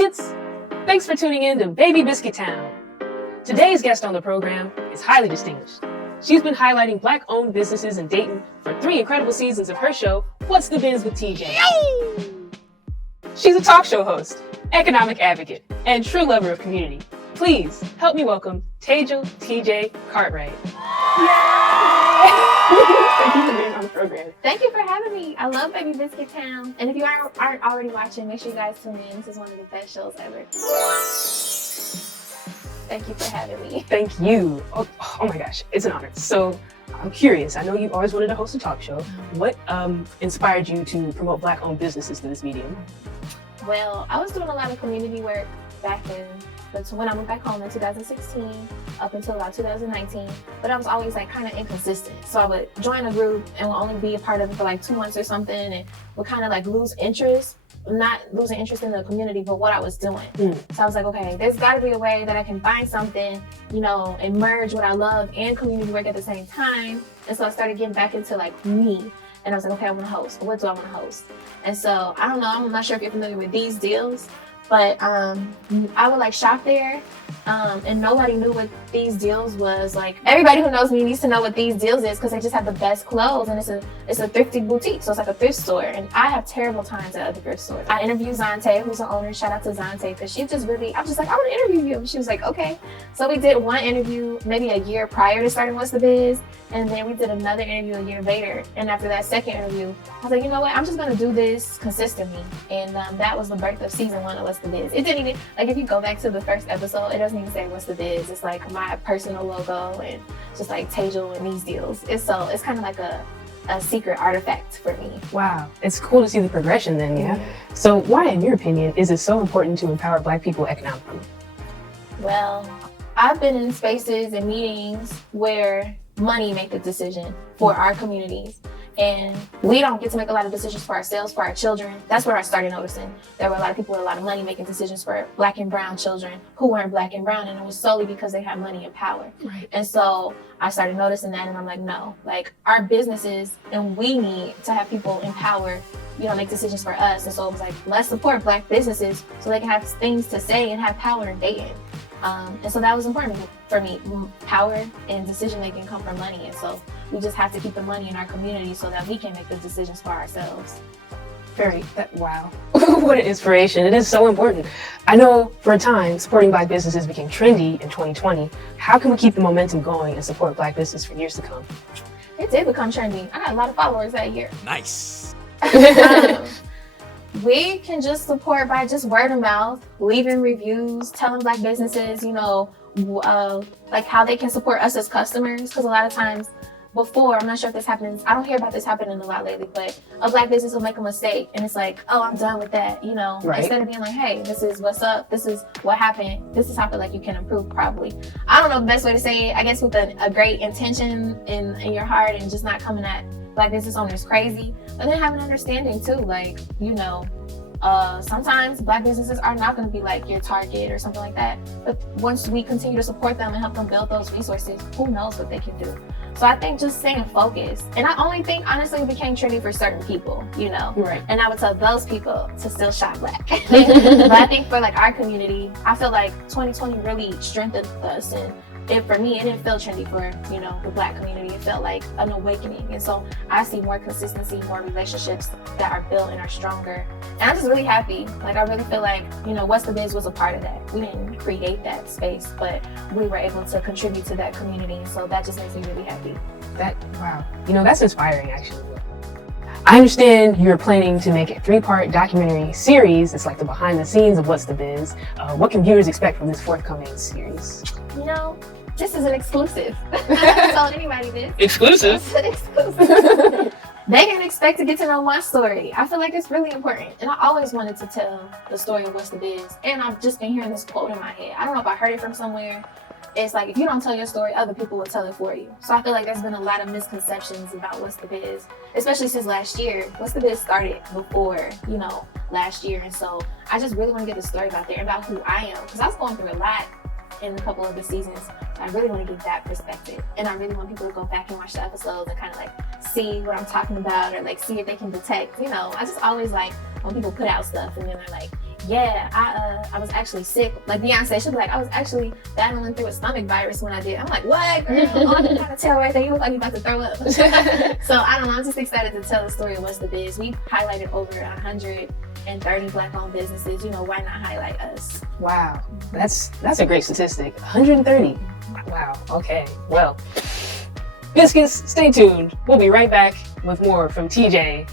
Biscuits! Thanks for tuning in to Baby Biscuit Town. Today's guest on the program is highly distinguished. She's been highlighting Black-owned businesses in Dayton for 3 incredible seasons of her show, What's the Biz with TJ? She's a talk show host, economic advocate, and true lover of community. Please help me welcome Tejal TJ Cartwright. Thank you for being on the program. Thank you for having me. I love Baby Biscuit Town. And if you aren't already watching, make sure you guys tune in. This is one of the best shows ever. Thank you for having me. Thank you. Oh my gosh, it's an honor. So I'm curious. I know you always wanted to host a talk show. What inspired you to promote Black-owned businesses to this medium? Well, I was doing a lot of community work back when I went back home in 2016 up until about 2019, but I was always like kind of inconsistent. So I would join a group and would only be a part of it for like 2 months or something, and would kind of like lose interest, not losing interest in the community, but what I was doing. So I was like, okay, there's got to be a way that I can find something, you know, and merge what I love and community work at the same time. And so I started getting back into like me. And I was like, okay, I want to host. What do I want to host? And so, I don't know, I'm not sure if you're familiar with these deals, but I would like shop there, and nobody knew what these deals was. Like, everybody who knows me needs to know what these deals is, because they just have the best clothes, and it's a thrifty boutique, so it's like a thrift store. And I have terrible times at other thrift stores. I interviewed Zante, who's the owner. Shout out to Zante, because she just really, I was just like, I want to interview you. And she was like, okay. So we did one interview maybe a year prior to starting What's the Biz, and then we did another interview a year later. And after that second interview, I was like, you know what? I'm just going to do this consistently. And that was the birth of season 1 of What's the Biz. It didn't even, like, if you go back to the first episode, it doesn't even say What's the Biz. It's like my personal logo and just like Tejal and these deals. It's kind of like a secret artifact for me. Wow, it's cool to see the progression then, yeah? So why, in your opinion, is it so important to empower Black people economically? Well, I've been in spaces and meetings where money make the decision for our communities. And we don't get to make a lot of decisions for ourselves, for our children. That's where I started noticing there were a lot of people with a lot of money making decisions for Black and brown children who weren't Black and brown, and it was solely because they had money and power. Right. And so I started noticing that, and I'm like, no, like, our businesses, and we need to have people in power, you know, make decisions for us. And so it was like, let's support Black businesses so they can have things to say and have power in Dayton. And so that was important for me. Power and decision making come from money, and so we just have to keep the money in our community so that we can make the decisions for ourselves. Wow. What an inspiration. It is so important. I know for a time, supporting Black businesses became trendy in 2020. How can we keep the momentum going and support Black business for years to come? It did become trendy. I got a lot of followers that year. Nice. We can just support by just word of mouth, leaving reviews, telling Black businesses, you know, like how they can support us as customers. Because a lot of times before, I'm not sure if this happens, I don't hear about this happening a lot lately, but a Black business will make a mistake and it's like, oh, I'm done with that, you know, right. Instead of being like, hey, this is what's up, this is what happened, this is how I feel like you can improve probably. I don't know the best way to say it, I guess with a great intention in your heart and just not coming at Black business owners crazy, but then have an understanding too, like, you know, sometimes Black businesses are not going to be like your Target or something like that, but once we continue to support them and help them build those resources, who knows what they can do. So I think just staying focused, and I only think honestly it became trendy for certain people, you know, right. And I would tell those people to still shop Black. But I think for like our community, I feel like 2020 really strengthened us, and for me, it didn't feel trendy for, you know, the Black community. It felt like an awakening. And so I see more consistency, more relationships that are built and are stronger. And I'm just really happy. Like, I really feel like, you know, What's the Biz was a part of that. We didn't create that space, but we were able to contribute to that community. And so that just makes me really happy. Wow. You know, that's inspiring, actually. I understand you're planning to make a 3-part documentary series. It's like the behind the scenes of What's the Biz. What can viewers expect from this forthcoming series? You know, this is an exclusive. I haven't told anybody this. Exclusive? It's an exclusive. They can expect to get to know my story. I feel like it's really important. And I always wanted to tell the story of What's the Biz. And I've just been hearing this quote in my head. I don't know if I heard it from somewhere. It's like, if you don't tell your story, other people will tell it for you. So I feel like there's been a lot of misconceptions about What's the Biz, especially since last year. What's the Biz started before, you know, last year. And so I just really want to get the story out there about who I am. Because I was going through a lot in a couple of the seasons. I really want to get that perspective. And I really want people to go back and watch the episodes and kind of like see what I'm talking about or like see if they can detect. I just always like when people put out stuff and then they're like, yeah, I was actually sick. Like Beyonce, she'll be like, I was actually battling through a stomach virus when I did. I'm like, what, girl? I can kind of tell right there. You look like you're about to throw up. So I don't know. I'm just excited to tell the story of What's the Biz. We've highlighted over 130 Black-owned businesses. Why not highlight us? Wow, that's a great statistic. 130. Wow. Okay. Well, Biscuits, stay tuned. We'll be right back with more from TJ